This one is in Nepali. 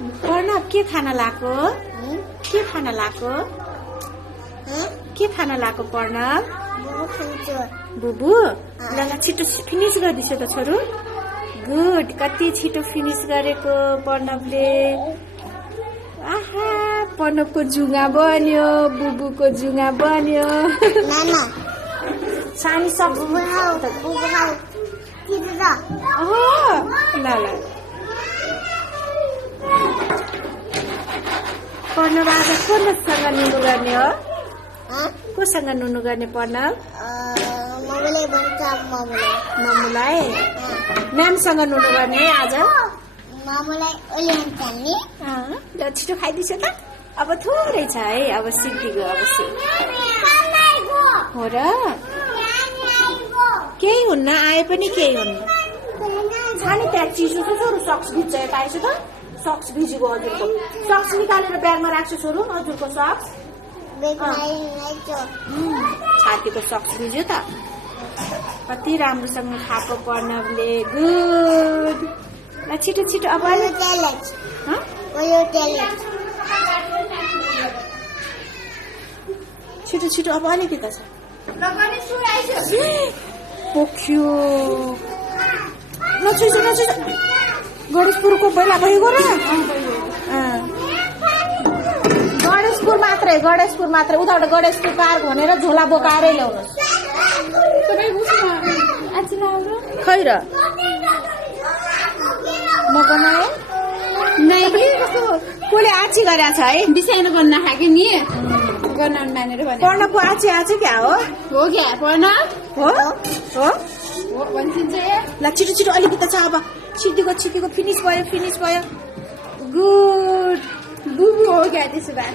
प्रणव के खान लाको? के खान लाको? के खान लाको प्रणव? बुबु ल छिटो फिनिस गरिदिछु त छोरो। गुड, कति छिटो फिनिस गरेको प्रणवले। आहा, प्रणवको जुङ्गा बन्यो, बुबुको जुङ्गा बन्यो। सानी सब ल ल प्रणव आज कोसँग नुनु गर्ने हो? कोसँग नुनु गर्ने प्रणव? मम्मुलाई म्यामसँग नुनु गर्ने है आज? ल छिटो खाइदिन्छ त। अब थोरै छ है, अब सिद्धिगयो। अब हो र केही हुन्न, आए पनि केही हुन्न। सानी त्यहाँ चिसो छ छोरो, सक्स भिज्छ पाएछु त। सक्स भिजेको हजुरको। सक्स निकालेर ब्यागमा राख्छु छोरो, हजुरको सक्स। छातीको सक्स भिज्यो त। कति राम्रोसँग खाएको प्रणवले। गुड, ल छिटो छिटो अब छिटो छिटो अब अलिकति छ। पोख्यो नछुइछ नछुइछ। गणेशपुरको बेला भइगयो र? गणेशपुर मात्रै, गणेशपुर मात्रै। उताबाट गणेशपुर पार्क भनेर झोला बोकाएरै ल्याउनुहोस्। खै र म बनाएँ नै कसले आची गरेछ है? बिसाइनु गर्न खाएको नि गर्न मानेर भने प्रणवको आची आची क्या हो? हो क्या प्रणव? हो हो भन्छिन्छ। ल छिटो छिटो अलिकति छ अब। छिटीको फिनिस भयो, फिनिस भयो। गुड, बुबु हो क्या त्यसो भए?